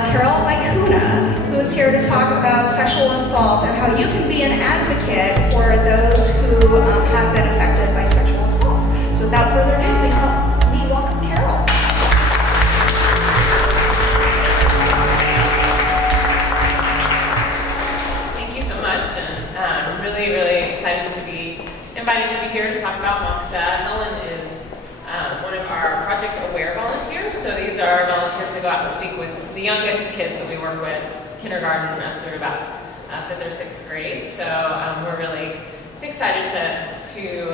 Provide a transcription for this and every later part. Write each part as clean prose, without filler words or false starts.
Carol Vicuna, who's here to talk about sexual assault and how you can be an advocate for those who have been affected by sexual assault. So without further ado, please help me welcome Carol. Thank you so much, and I'm really excited to be invited to be here to talk about MOCSA. Helen is one of our Project Aware volunteers. So these are volunteers that go out and speak with the youngest kids that we work with, kindergarten through about 5th or 6th grade. So we're really excited to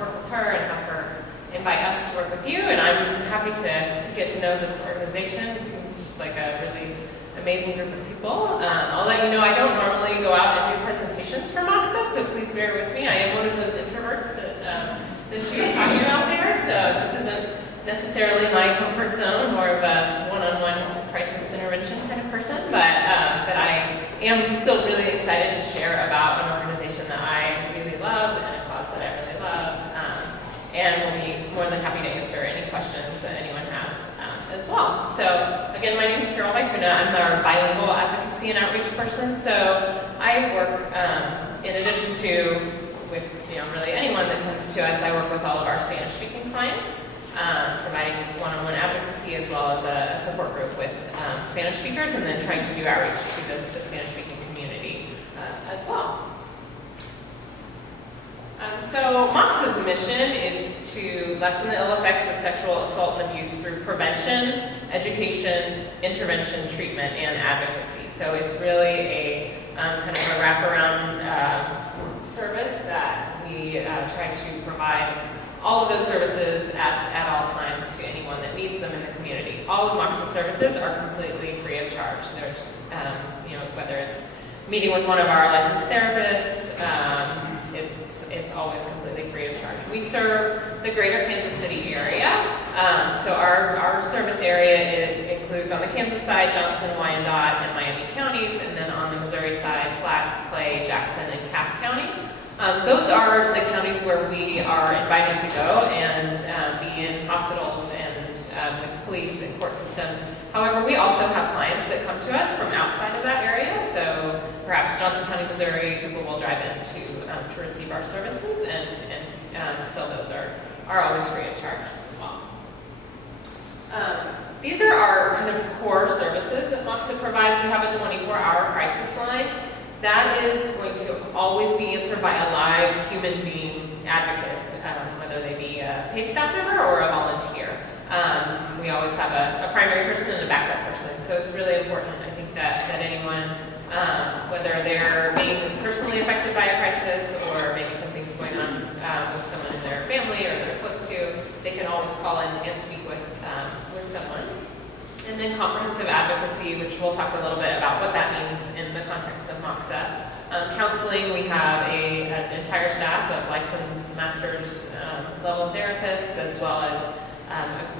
work with her and have her invite us to work with you. And I'm happy to get to know this organization. It seems just like a really amazing group of people. I'll let you know I don't normally go out and do presentations for MOCSA, so please bear with me. I am one of those introverts that she was talking about there, so this isn't necessarily my comfort zone, more of a one-on-one crisis intervention kind of person, but I am still really excited to share about an organization that I really love and a cause that I really love, and will be more than happy to answer any questions that anyone has as well. So again, my name is Carol Vicuna. I'm our bilingual advocacy and outreach person, so I work in addition to with really anyone that comes to us. I work with all of our Spanish-speaking clients, providing one-on-one advocacy as well as a support group with Spanish speakers, and then trying to do outreach to the Spanish-speaking community as well. So MOCSA's mission is to lessen the ill effects of sexual assault and abuse through prevention, education, intervention, treatment, and advocacy. So it's really a kind of a wraparound service that we try to provide all of those services at all times to anyone that needs them in the community. All of MOCSA services are completely free of charge. There's, whether it's meeting with one of our licensed therapists, it's always completely free of charge. We serve the greater Kansas City area. So our service area, it includes on the Kansas side, Johnson, Wyandotte, and Miami counties, and then on the Missouri side, Platte, Clay, Jackson, and Cass County. Those are the counties where we are invited to go and be in hospitals and with police and court systems. However, we also have clients that come to us from outside of that area. So perhaps Johnson County, Missouri, people will drive in to receive our services, and still those are always free of charge as well. These are our kind of core services that MOCSA provides. We have a 24-hour crisis line. That is going to always be answered by a live human being advocate, whether they be a paid staff member or a volunteer. We always have a primary person and a backup person, so it's really important, I think, that anyone, whether they're being personally affected by a crisis or maybe something's going on with someone in their family or they're close to, they can always call in and speak with someone. And then comprehensive advocacy, which we'll talk a little bit about what that means in the context of MOCSA. Counseling, we have an entire staff of licensed master's level therapists, as well as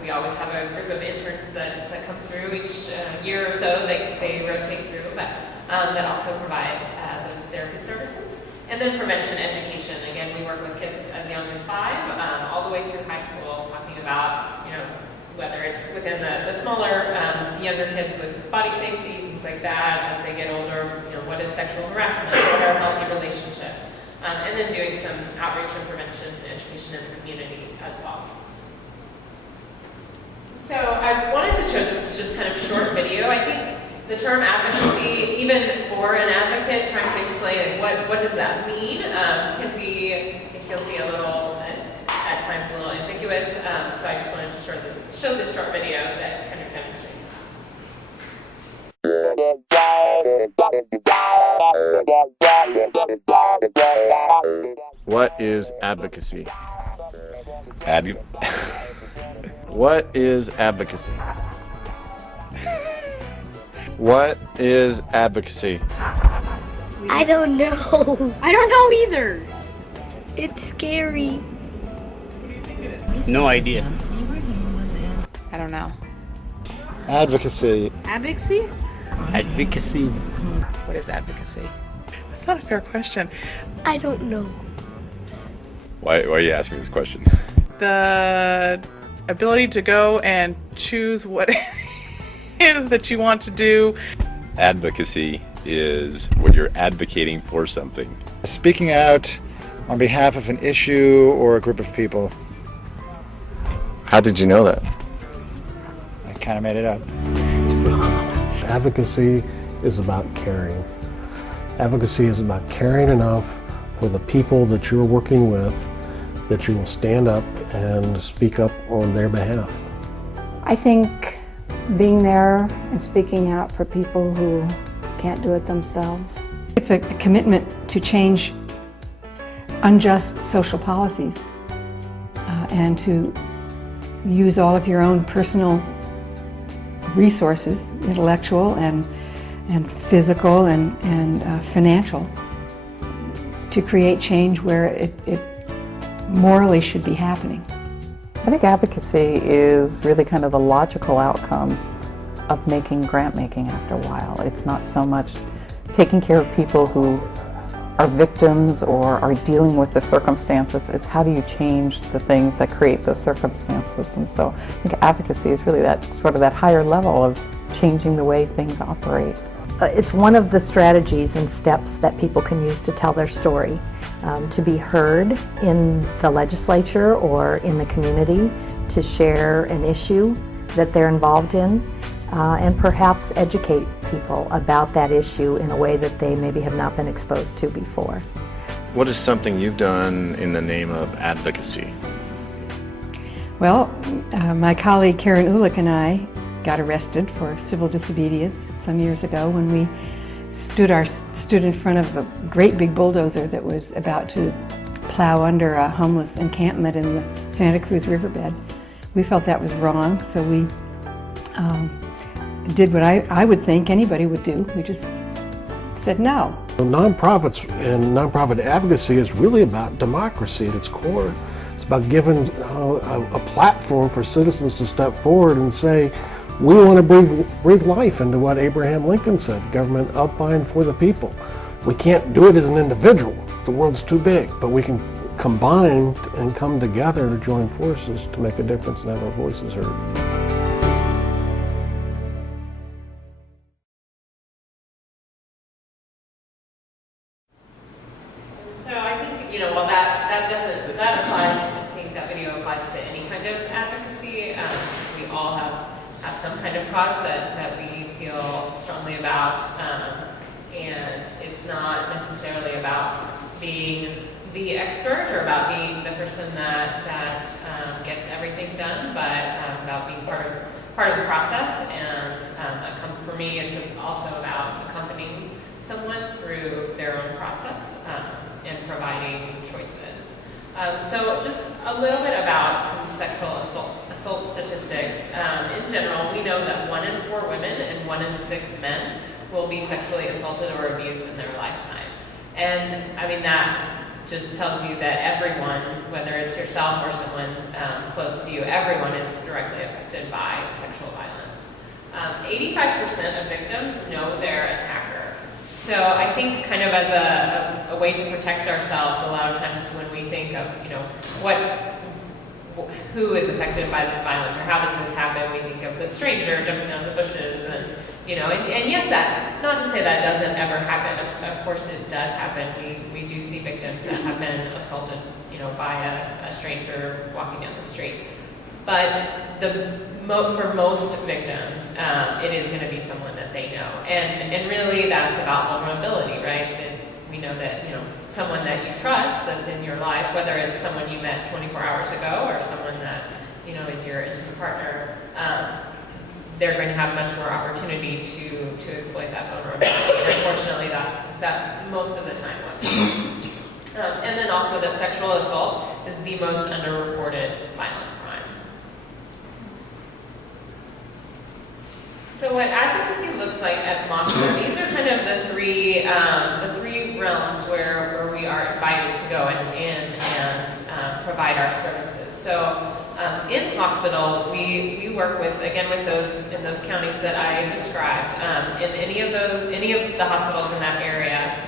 we always have a group of interns that come through each year or so. They rotate through, but that also provide those therapy services. And then prevention education. Again, we work with kids as young as 5, all the way through high school, talking about, whether it's within the smaller, younger kids with body safety, things like that. As they get older, what is sexual harassment, what are healthy relationships, and then doing some outreach and prevention education in the community as well. So I wanted to show this just kind of short video. I think the term advocacy, even for an advocate, trying to explain what does that mean, can be, I think you'll see a little, at times a little ambiguous. So I just wanted to show this short video that kind of demonstrates that. What is advocacy? What is advocacy? What is advocacy? I don't know. I don't know either. It's scary. No idea. I don't know. Advocacy. Advocacy? Advocacy. What is advocacy? That's not a fair question. I don't know. Why are you asking this question? The ability to go and choose what is that you want to do. Advocacy is when you're advocating for something. Speaking out on behalf of an issue or a group of people. How did you know that? I kind of made it up. Advocacy is about caring. Advocacy is about caring enough for the people that you're working with that you will stand up and speak up on their behalf. I think being there and speaking out for people who can't do it themselves. It's a commitment to change unjust social policies and to use all of your own personal resources, intellectual and physical and financial, to create change where it morally should be happening. I think advocacy is really kind of the logical outcome of making grant making after a while. It's not so much taking care of people who are victims or are dealing with the circumstances. It's how do you change the things that create those circumstances. And so I think advocacy is really that sort of that higher level of changing the way things operate. It's one of the strategies and steps that people can use to tell their story, to be heard in the legislature or in the community, to share an issue that they're involved in, and perhaps educate people about that issue in a way that they maybe have not been exposed to before. What is something you've done in the name of advocacy? Well, my colleague Karen Ulick and I got arrested for civil disobedience some years ago when we stood in front of a great big bulldozer that was about to plow under a homeless encampment in the Santa Cruz riverbed. We felt that was wrong, so we did what I would think anybody would do. We just said no. Nonprofits and nonprofit advocacy is really about democracy at its core. It's about giving a platform for citizens to step forward and say, we want to breathe life into what Abraham Lincoln said, government of, by, and for the people. We can't do it as an individual. The world's too big, but we can combine and come together to join forces to make a difference and have our voices heard. So I think, while that applies, I think that video applies to any kind of advocacy. We all have some kind of cause that we feel strongly about, and it's not necessarily about being the expert or about being the person that gets everything done, but about being part of the process. And for me, it's also about accompanying someone through their own process and providing choices. So just a little bit about some sexual assault statistics. In general, we know that 1 in 4 women and 1 in 6 men will be sexually assaulted or abused in their lifetime. And I mean, that just tells you that everyone, whether it's yourself or someone close to you, everyone is directly affected by sexual violence. 85% of victims know their attacker. So I think kind of as a way to protect ourselves, a lot of times when we think of, who is affected by this violence or how does this happen, we think of the stranger jumping out of the bushes and yes, that, not to say that doesn't ever happen. Of course it does happen. We do see victims that have been assaulted, by a stranger walking down the street. But for most victims, it is going to be someone that they know. And really that's about vulnerability, right? That we know that, someone that you trust that's in your life, whether it's someone you met 24 hours ago or someone that, is your intimate partner, they're going to have much more opportunity to exploit that vulnerability. And unfortunately, that's most of the time what and then also that sexual assault is the most underreported violent crime. So what advocacy looks like at MOCSA, these are kind of the three realms where we are invited to go and provide our services. So in hospitals, we work with those in those counties that I described. In any of the hospitals in that area,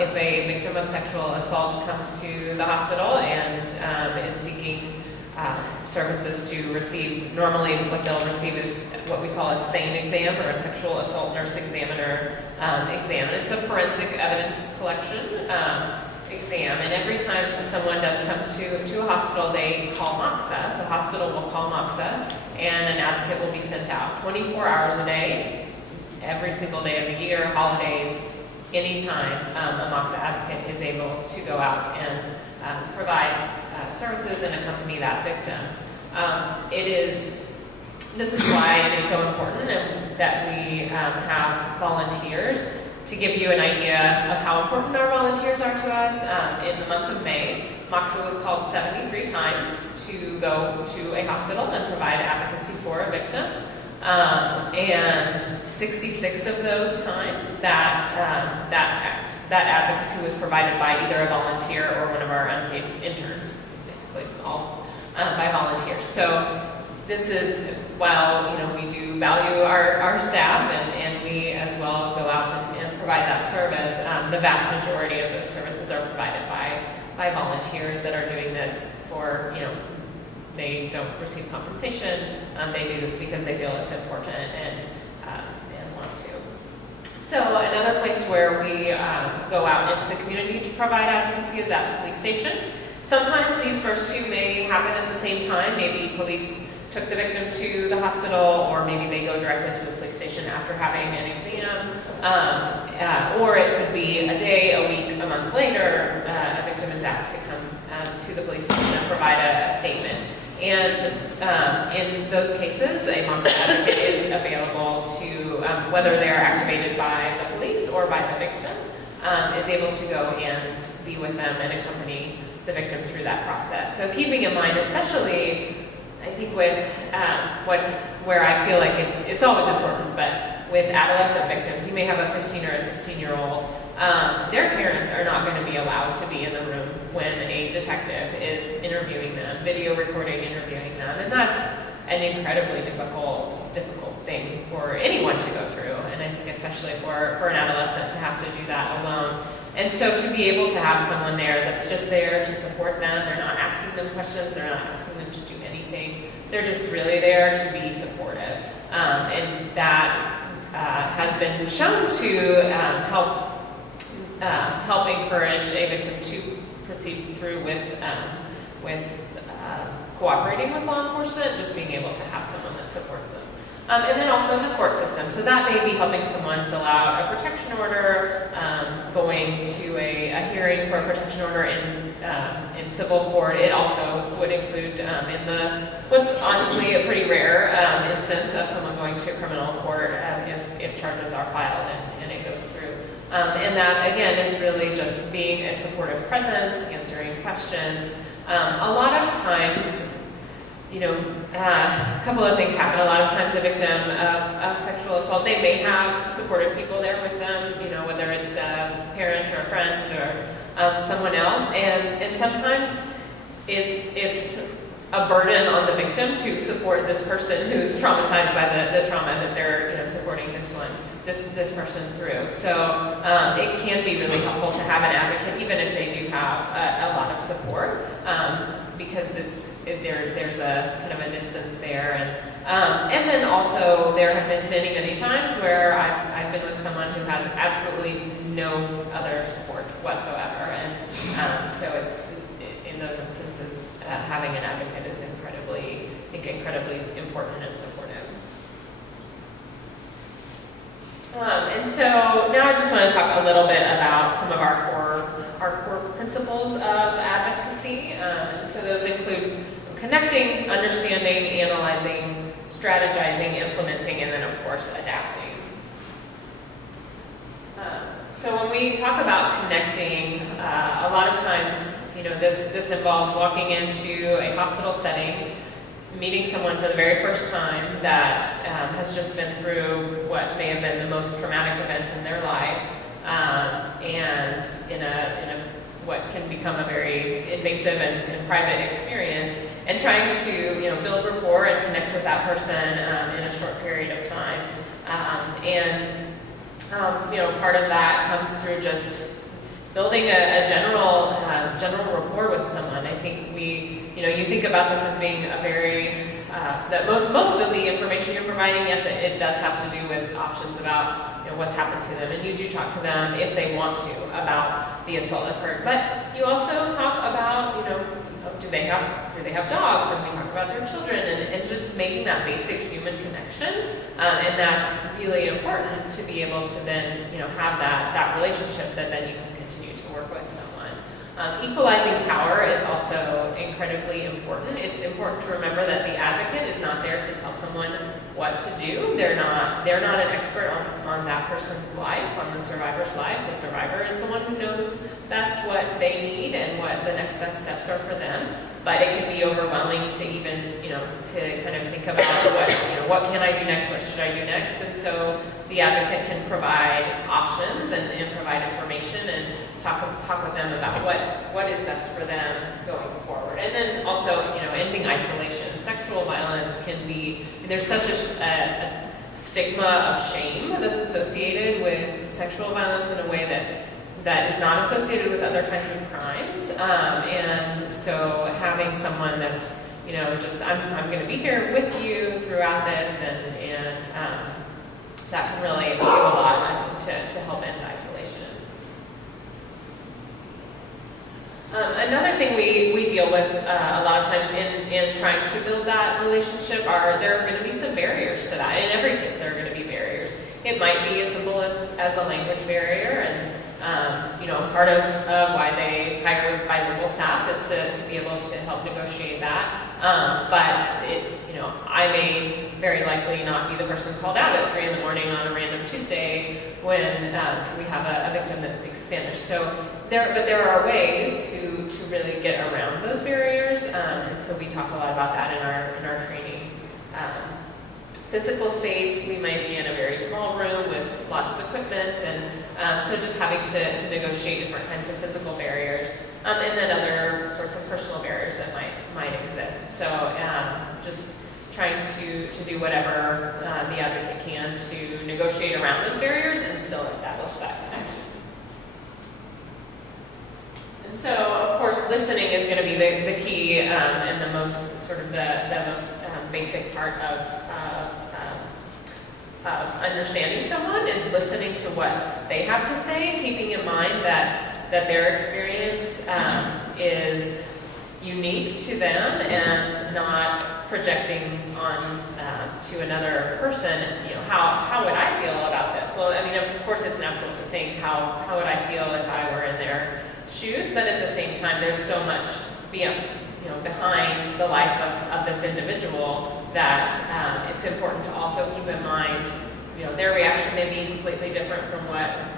if a victim of sexual assault comes to the hospital and is seeking services to receive. Normally what they'll receive is what we call a SANE exam, or a sexual assault nurse examiner exam. And it's a forensic evidence collection exam, and every time someone does come to a hospital, they call MOCSA. The hospital will call MOCSA, and an advocate will be sent out 24 hours a day, every single day of the year, holidays, anytime. A MOCSA advocate is able to go out and provide services and accompany that victim. This is why it is so important that we have volunteers. To give you an idea of how important our volunteers are to us, in the month of May, MOCSA was called 73 times to go to a hospital and provide advocacy for a victim. And 66 of those times that advocacy was provided by either a volunteer or one of our unpaid interns, basically all by volunteers. So this is, while we do value our staff, and we as well go out and provide that service, the vast majority of those services are provided by volunteers that are doing this for, they don't receive compensation. They do this because they feel it's important and want to. So another place where we go out into the community to provide advocacy is at police stations. Sometimes these first two may happen at the same time. Maybe police took the victim to the hospital, or maybe they go directly to the police station after having an exam. Or it could be a day, a week, a month later, a victim is asked to come to the police station and provide a statement. And in those cases, a MOCSA advocate is available to, whether they are activated by the police or by the victim, is able to go and be with them and accompany the victim through that process. So keeping in mind, especially, I think with where I feel like it's always important, but with adolescent victims, you may have a 15 or a 16-year-old, their parents are not going to be allowed to be in the room when a detective is interviewing them, video recording, interviewing them, and that's an incredibly difficult thing for anyone to go through, and I think especially for an adolescent to have to do that alone. And so to be able to have someone there that's just there to support them, they're not asking them questions, they're not asking them to do anything, they're just really there to be supportive. And that has been shown to help encourage a victim to proceed through with cooperating with law enforcement, just being able to have someone that supports them. And then also in the court system. So that may be helping someone fill out a protection order, going to a hearing for a protection order in civil court. It also would include what's honestly a pretty rare instance of someone going to criminal court if charges are filed and it goes through. And that, again, is really just being a supportive presence, answering questions. A lot of times, a couple of things happen. A lot of times a victim of sexual assault, they may have supportive people there with them, whether it's a parent or a friend or someone else. And sometimes it's a burden on the victim to support this person who's traumatized by the trauma that they're supporting this person through. So it can be really helpful to have an advocate, even if they do have a lot of support, because there's a kind of a distance there. And then also there have been many times where I've been with someone who has absolutely no other support whatsoever, and so it's in those instances having an advocate is incredibly important and supportive. And so now I just want to talk a little bit about some of our core principles of advocacy. And so those include connecting, understanding, analyzing, strategizing, implementing, and then of course adapting. So when we talk about connecting, a lot of times, this involves walking into a hospital setting, meeting someone for the very first time that has just been through what may have been the most traumatic event in their life, and in a what can become a very invasive and private experience, and trying to build rapport and connect with that person in a short period of time. Part of that comes through just building a general general rapport with someone. I think you think about this as being a very, that most of the information you're providing, yes, it does have to do with options about what's happened to them, and you do talk to them if they want to about the assault occurred. But you also talk about, do they have dogs, and we talk about their children, and just making that basic human connection, and that's really important to be able to then have that relationship that then you can continue to work with someone. Equalizing power is also incredibly important. It's important to remember that the advocate is not there to tell someone what to do. They're not an expert on that person's life, on the survivor's life. The survivor is the one who knows best what they need and what the next best steps are for them. But it can be overwhelming to even, to kind of think about what can I do next, what should I do next? And so the advocate can provide options and provide information and talk with them about what is best for them going forward. And then also, ending isolation. Sexual violence can be, there's such a stigma of shame that's associated with sexual violence in a way that is not associated with other kinds of crimes. And so having someone that's, I'm going to be here with you throughout this, and that can really do a lot to help end isolation. Another thing we deal with a lot of times in trying to build that relationship there are going to be some barriers to that. In every case, there are going to be barriers. It might be as simple as a language barrier, and part of why they hire bilingual staff is to be able to help negotiate that. But I may very likely not be the person called out at 3 in the morning on a random Tuesday when we have a victim that speaks Spanish. But there are ways to really get around those barriers, and so we talk a lot about that in our training. Physical space, we might be in a very small room with lots of equipment, and so just having to negotiate different kinds of physical barriers, and then other sorts of personal barriers that might exist. So just trying to do whatever the advocate can to negotiate around those barriers and still establish that connection. And so, of course, listening is going to be the key and the most sort of the most basic part of understanding someone is listening to what they have to say, keeping in mind that their experience is unique to them and not projecting on to another person, how would I feel about this? Well, I mean, of course it's natural to think, how would I feel if I were in their shoes? But at the same time, there's so much behind the life of this individual that it's important to also keep in mind, their reaction may be completely different from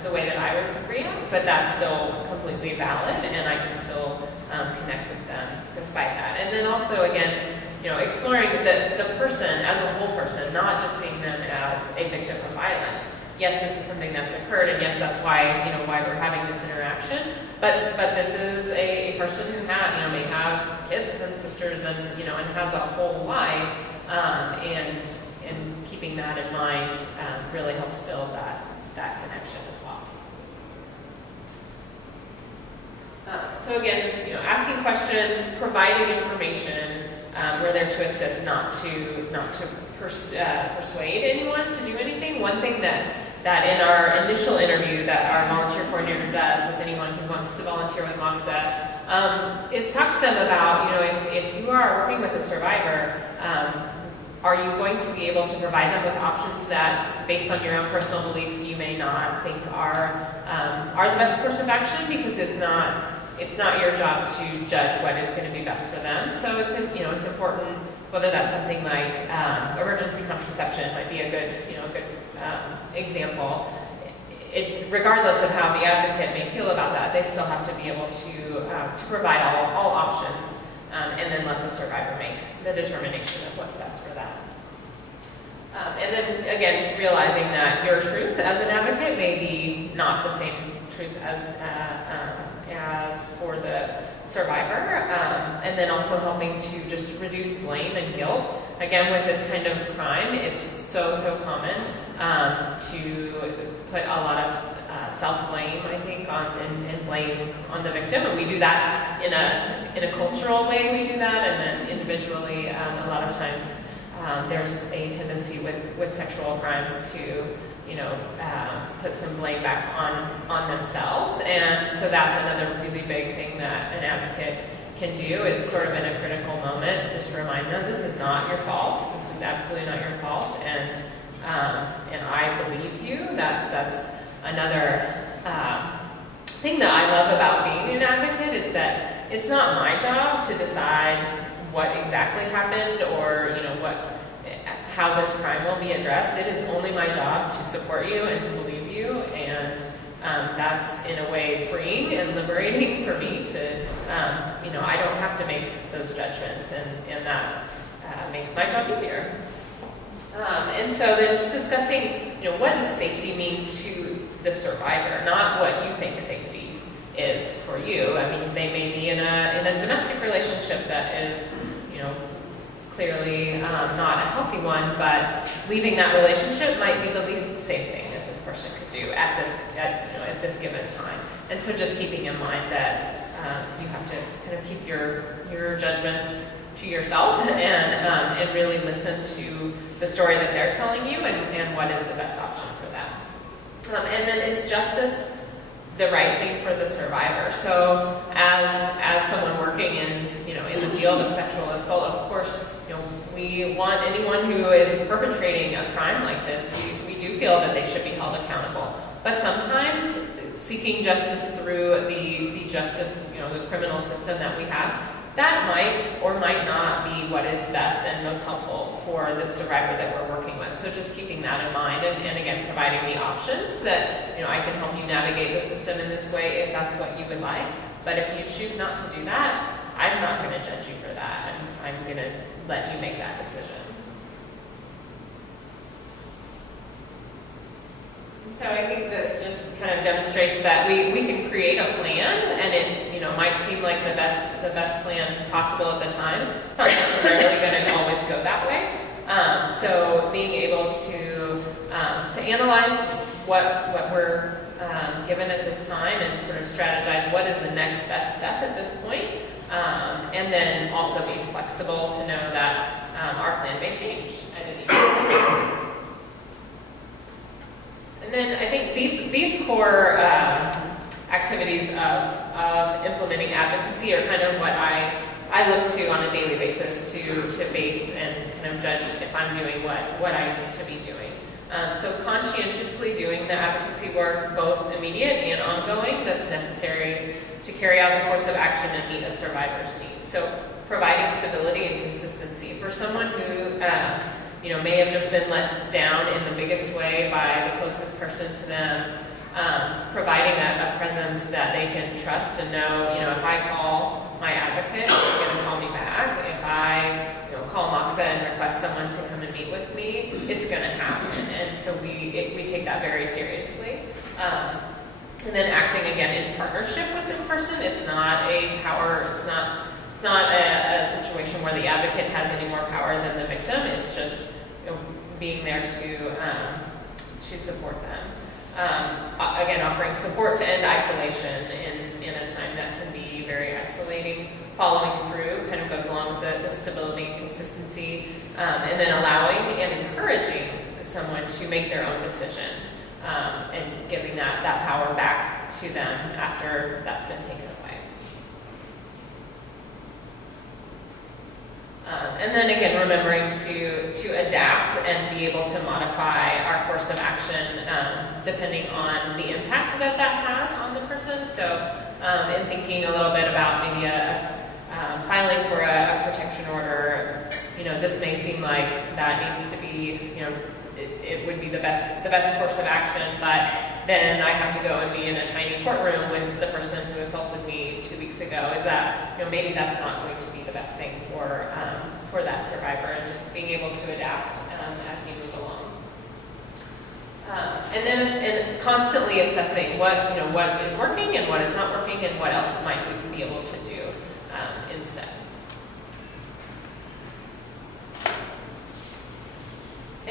the way that I would react, but that's still completely valid, and I can still connect with them despite that. And then also, again, exploring the person as a whole person, not just seeing them as a victim of violence. Yes, this is something that's occurred, and yes, that's why we're having this interaction. But this is a person who may have kids and sisters, and and has a whole life, and keeping that in mind really helps build that connection as well. So again, just asking questions, providing information. We're there to assist, not to persuade anyone to do anything. One thing that in our initial interview that our volunteer coordinator does with anyone who wants to volunteer with MOCSA is talk to them about, if you are working with a survivor, are you going to be able to provide them with options that, based on your own personal beliefs, you may not think are the best course of action, because it's not your job to judge what is going to be best for them. So it's important, whether that's something like emergency contraception might be a good example. It's regardless of how the advocate may feel about that, they still have to be able to provide all options, and then let the survivor make the determination of what's best for them. And then again, just realizing that your truth as an advocate may be not the same truth as for the survivor, and then also helping to just reduce blame and guilt. Again, with this kind of crime, it's so common to put a lot of self-blame, I think, and blame on the victim. And we do that in a cultural way. We do that, and then individually, a lot of times there's a tendency with sexual crimes to, put some blame back on themselves. And so that's another really big thing that an advocate can do, is sort of in a critical moment, just remind them, this is not your fault. This is absolutely not your fault, and I believe you. That's another thing that I love about being an advocate, is that it's not my job to decide what exactly happened or how this crime will be addressed. It is only my job to support you and to believe you, and that's in a way freeing and liberating for me to, I don't have to make those judgments, and that makes my job easier. And so then just discussing, what does safety mean to the survivor, not what you think safety is for you. I mean, they may be in a domestic relationship that is, clearly not a healthy one, but leaving that relationship might be the least safe thing that this person could do at this given time. And so just keeping in mind that you have to kind of keep your judgments to yourself and really listen to the story that they're telling you and what is the best option for them. And then is justice the right thing for the survivor? So as someone working in the field of sexual assault, of course, we want anyone who is perpetrating a crime like this, we do feel that they should be held accountable. But sometimes seeking justice through the justice, the criminal system that we have, that might or might not be what is best and most helpful for the survivor that we're working with. So just keeping that in mind, and again, providing the options that, I can help you navigate the system in this way if that's what you would like. But if you choose not to do that, I'm not going to judge you for that. I'm going to let you make that decision. And so I think this just kind of demonstrates that we can create a plan, and it might seem like the best plan possible at the time. It's not necessarily going to always go that way. So being able to analyze what we're given at this time and sort of strategize what is the next best step at this point, and then also being flexible to know that our plan may change at any point. And then I think these core activities of implementing advocacy are kind of what I look to on a daily basis to base and kind of judge if I'm doing what I need to be doing. So conscientiously doing the advocacy work, both immediate and ongoing, that's necessary to carry out the course of action and meet a survivor's needs. So providing stability and consistency for someone who may have just been let down in the biggest way by the closest person to them, providing a presence that they can trust and know, if I call my advocate, they're going to call me back. If I call MOCSA and request someone to come and meet with me, it's going to happen. And so we take that very seriously. And then acting again in partnership with this person. It's not a power, it's not a situation where the advocate has any more power than the victim. It's just being there to support them. Again, offering support to end isolation in a time that can be very isolating. Following through kind of goes along with the stability and consistency, and then allowing and encouraging someone to make their own decisions, and giving that power back to them after that's been taken away. And then again, remembering to adapt and be able to modify our course of action depending on the impact that has on the person. So in thinking a little bit about maybe filing for a protection order, this may seem like that needs to be, it would be the best course of action, but then I have to go and be in a tiny courtroom with the person who assaulted me 2 weeks ago. Is that, maybe that's not going to be the best thing for that survivor, and just being able to adapt as you move along. And then constantly assessing what is working and what is not working, and what else might we be able to do instead.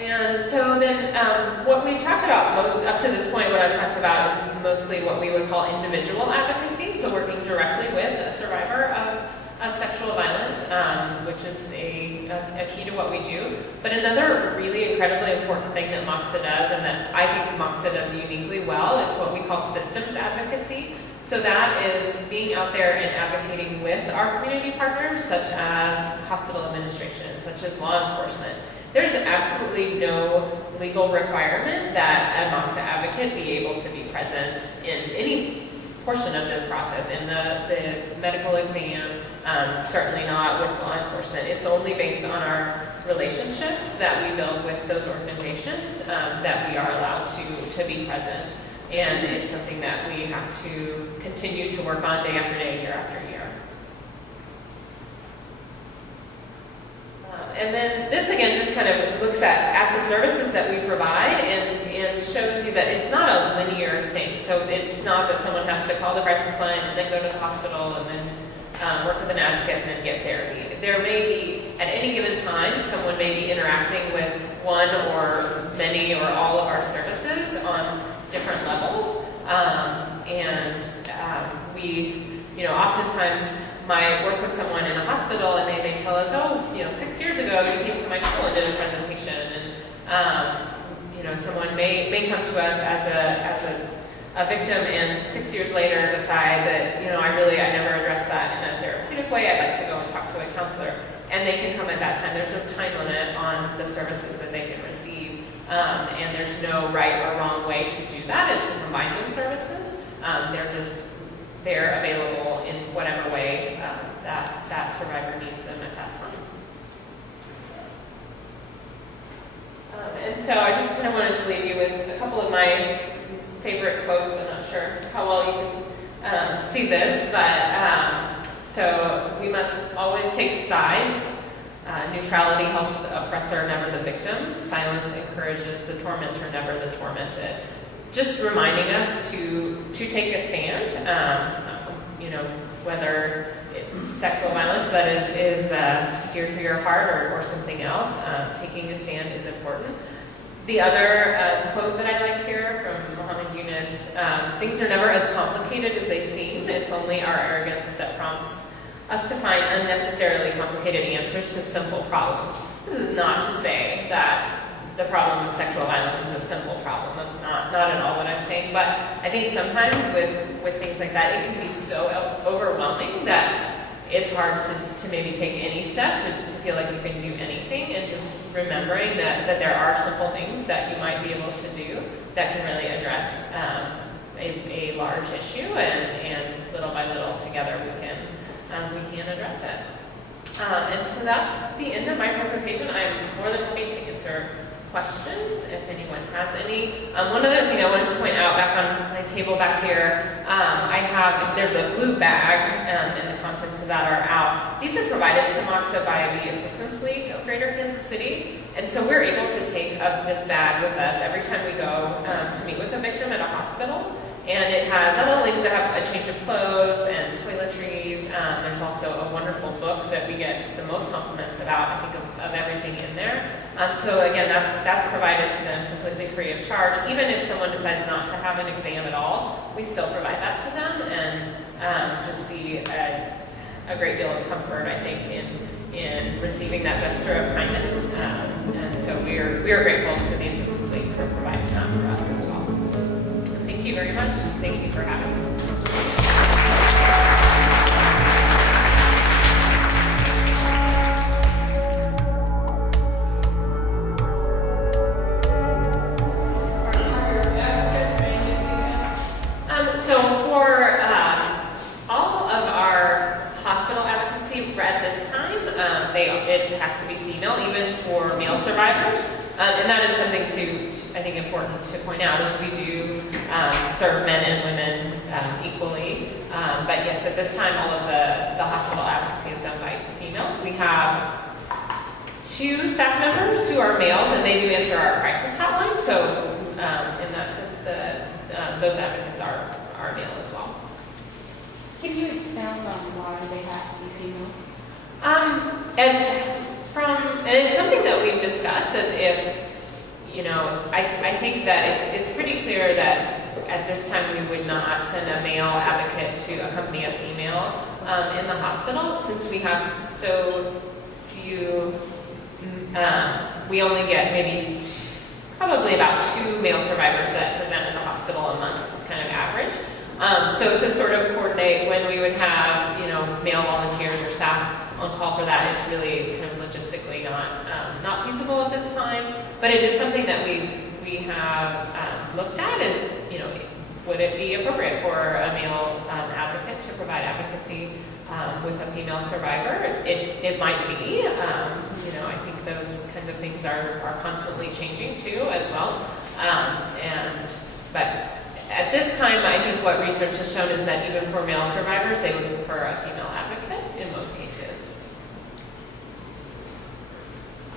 And so then what we've talked about most, up to this point, what I've talked about is mostly what we would call individual advocacy, so working directly with a survivor of sexual violence, which is a key to what we do. But another really incredibly important thing that MOCSA does, and that I think MOCSA does uniquely well, is what we call systems advocacy. So that is being out there and advocating with our community partners, such as hospital administration, such as law enforcement. There's absolutely no legal requirement that a MOCSA advocate be able to be present in any portion of this process, in the medical exam, certainly not with law enforcement. It's only based on our relationships that we build with those organizations that we are allowed to be present. And it's something that we have to continue to work on day after day, year after year. And then this again just kind of looks at the services that we provide and shows you that it's not a linear thing. So it's not that someone has to call the crisis line and then go to the hospital and then work with an advocate and then get therapy. There may be, at any given time, someone may be interacting with one or many or all of our services on different levels. We, oftentimes might work with someone in a hospital and they may tell us, 6 years ago you came to my school and did a presentation, and someone may come to us as a victim and 6 years later decide that, I never addressed that in a therapeutic way, I'd like to go and talk to a counselor. And they can come at that time. There's no time limit on the services that they can receive. And there's no right or wrong way to do that and to combine those services. They're available in whatever way that survivor needs them at that time. And so I just kind of wanted to leave you with a couple of my favorite quotes. I'm not sure how well you can see this, but so we must always take sides. Neutrality helps the oppressor, never the victim. Silence encourages the tormentor, never the tormented. Just reminding us to take a stand, whether it's sexual violence that is dear to your heart or something else, taking a stand is important. The other quote that I like here from Muhammad Yunus, things are never as complicated as they seem. It's only our arrogance that prompts us to find unnecessarily complicated answers to simple problems. This is not to say that the problem of sexual violence is a simple problem. That's not at all what I'm saying. But I think sometimes with things like that, it can be so overwhelming that it's hard to maybe take any step, to feel like you can do anything, and just remembering that there are simple things that you might be able to do that can really address a large issue, and little by little together we can address it. And so that's the end of my presentation. I'm more than happy to answer questions if anyone has any. One other thing I wanted to point out back on my table back here, there's a blue bag, and the contents of that are out. These are provided to MOCSA by the Assistance League of Greater Kansas City, and so we're able to take this bag with us every time we go to meet with a victim at a hospital. And it has, not only does it have a change of clothes and toiletries, there's also a wonderful book that we get the most compliments about, I think, of everything in there. So again, that's provided to them completely free of charge. Even if someone decides not to have an exam at all, we still provide that to them, and just see a great deal of comfort, I think, in receiving that gesture of kindness. And so we are grateful to the Assistance League for providing that for us as well. Thank you very much. Thank you for having us. So for all of our hospital advocacy at this time, it has to be female, even for male survivors. And that is something I think important to point out, is we do serve men and women equally. But yes, at this time, all of the hospital advocacy is done by females. We have 2 staff members who are males, and they do answer our crisis hotline. So in that sense, those advocates are male as well. Can you expound on why they have to be female? And it's something that we've discussed, as if I think that it's pretty clear that at this time we would not send a male advocate to accompany a female in the hospital, since we have so few, we only get maybe probably about 2 male survivors that present in the hospital a month. It's kind of average. So to sort of coordinate when we would have, male volunteers or staff on call for that, it's really kind of logistically not feasible at this time. But it is something that we have looked at is, would it be appropriate for a male advocate to provide advocacy with a female survivor? It might be. I think those kinds of things are constantly changing too as well. But at this time, I think what research has shown is that even for male survivors, they would prefer a female advocate in most cases.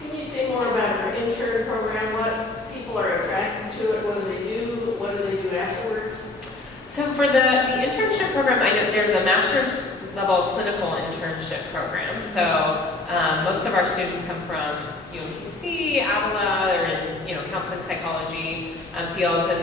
Can you say more about your intern program? What people are attracted to it? What do they do? What do they do afterwards? So for the internship program, I know there's a master's level clinical internship program. So most of our students come from UMPC, Avila, they're in counseling psychology fields, and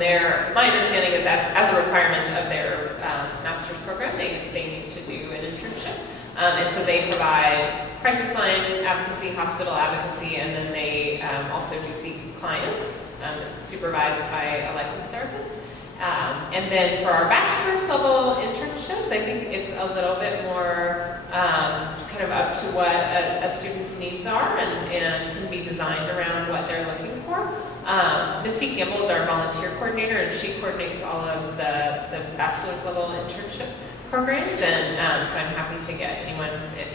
my understanding is that as a requirement of their master's program, they need to do an internship. And so they provide crisis line advocacy, hospital advocacy, and then they also do see clients supervised by a licensed therapist. And then for our bachelor's level internships, I think it's a little bit more kind of up to what a student's needs are and can be designed around what they're looking for. Misty Campbell is our volunteer coordinator, and she coordinates all of the bachelor's level internship programs, and so I'm happy to get anyone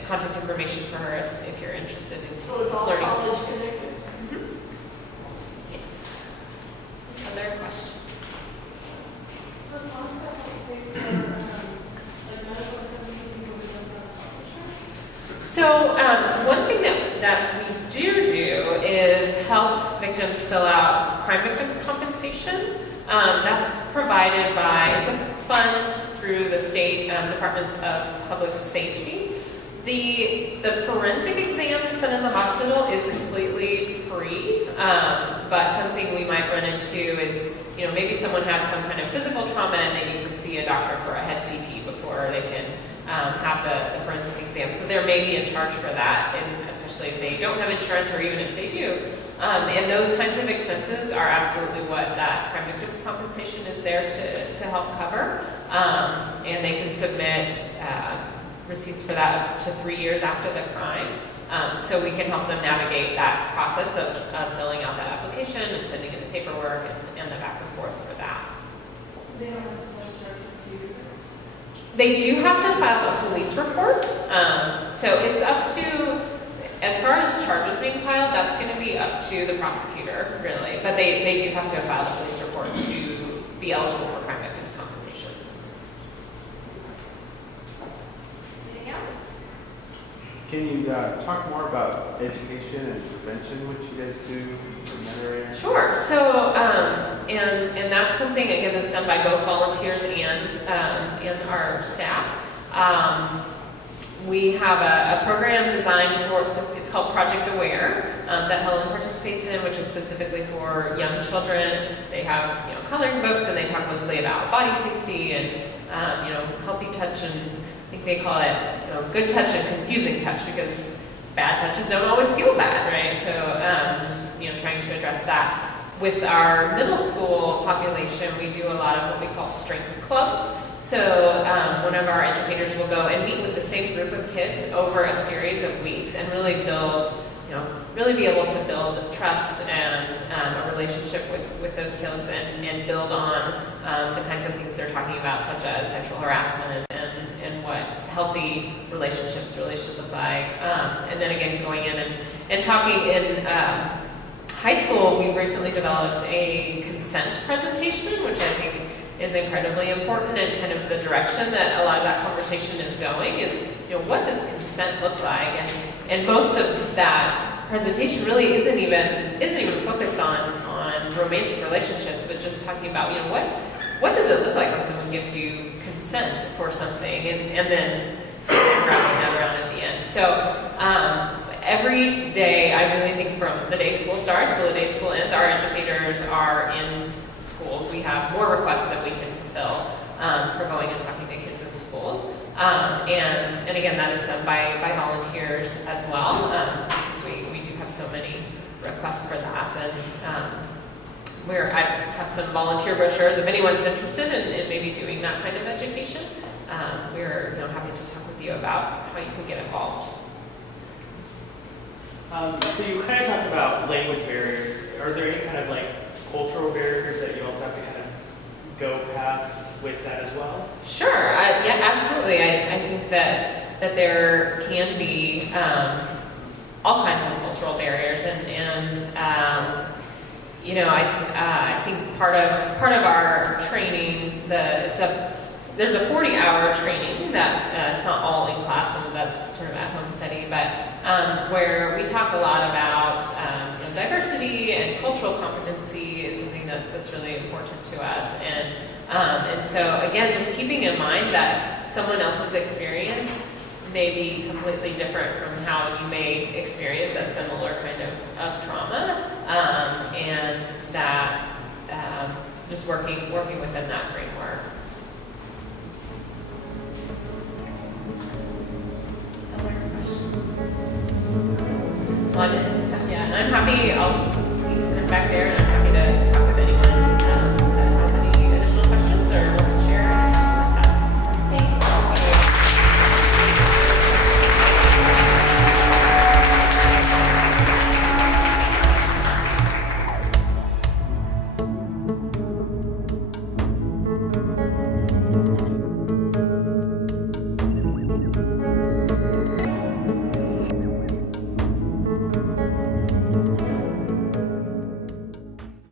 contact information for her if you're interested in So it's all learning. college connected? Mm-hmm. Yes. Other questions? Was MOCSA helping for medical expenses people who live in the So one thing that we do is help victims fill out crime victims compensation. That's provided by, it's a fund through the state departments of public safety. The forensic exam that's done in the hospital is completely free, but something we might run into is, maybe someone had some kind of physical trauma and they need to see a doctor for a head CT before they can have the forensic exam. So there may be a charge for that, and especially if they don't have insurance or even if they do. And those kinds of expenses are absolutely what that crime victims compensation is there to help cover. And they can submit receipts for that up to 3 years after the crime. So we can help them navigate that process of filling out that application and sending in the paperwork and the back and forth for that. They don't have to push charges to use it? They do have to file a police report. So it's up to, as far as charges being filed, that's going to be up to the prosecutor, really. But they do have to file a police report to be eligible for crime victims compensation. Anything else? Can you talk more about education and prevention, which you guys do in that area? Sure. So, and that's something, again, that's done by both volunteers and our staff. We have a program designed for, it's called Project Aware, that Helen participates in, which is specifically for young children. They have, coloring books, and they talk mostly about body safety and, healthy touch, and I think they call it, good touch and confusing touch, because bad touches don't always feel bad, right? So just, trying to address that. With our middle school population, we do a lot of what we call strength clubs. So one of our educators will go and meet with the same group of kids over a series of weeks and really build, really be able to build trust and a relationship with those kids and build on the kinds of things they're talking about, such as sexual harassment and what healthy relationships really should look like. And then again, going in and talking in high school, we recently developed a consent presentation, which I think is incredibly important, and kind of the direction that a lot of that conversation is going is, what does consent look like? And most of that presentation really isn't even focused on romantic relationships, but just talking about, what does it look like when someone gives you consent for something, and then wrapping that around at the end. So every day, I really think from the day school starts till the day school ends. Our educators are in schools. We have more requests that we can fulfill for going and talking to kids in schools. And again, that is done by volunteers as well, because we do have so many requests for that. And I have some volunteer brochures if anyone's interested in maybe doing that kind of education. We're happy to talk with you about how you can get involved. So you kind of talked about language barriers. Are there any kind of like cultural barriers that you also have to kind of go past with that as well? Sure. Yeah, absolutely. I think that there can be all kinds of cultural barriers, and I think part of our training, there's a 40-hour training that it's not all in class, some of that's sort of at-home study, but where we talk a lot about diversity and cultural competency is something that's really important to us. And so again, just keeping in mind that someone else's experience may be completely different from how you may experience a similar kind of trauma, and that just working within that framework.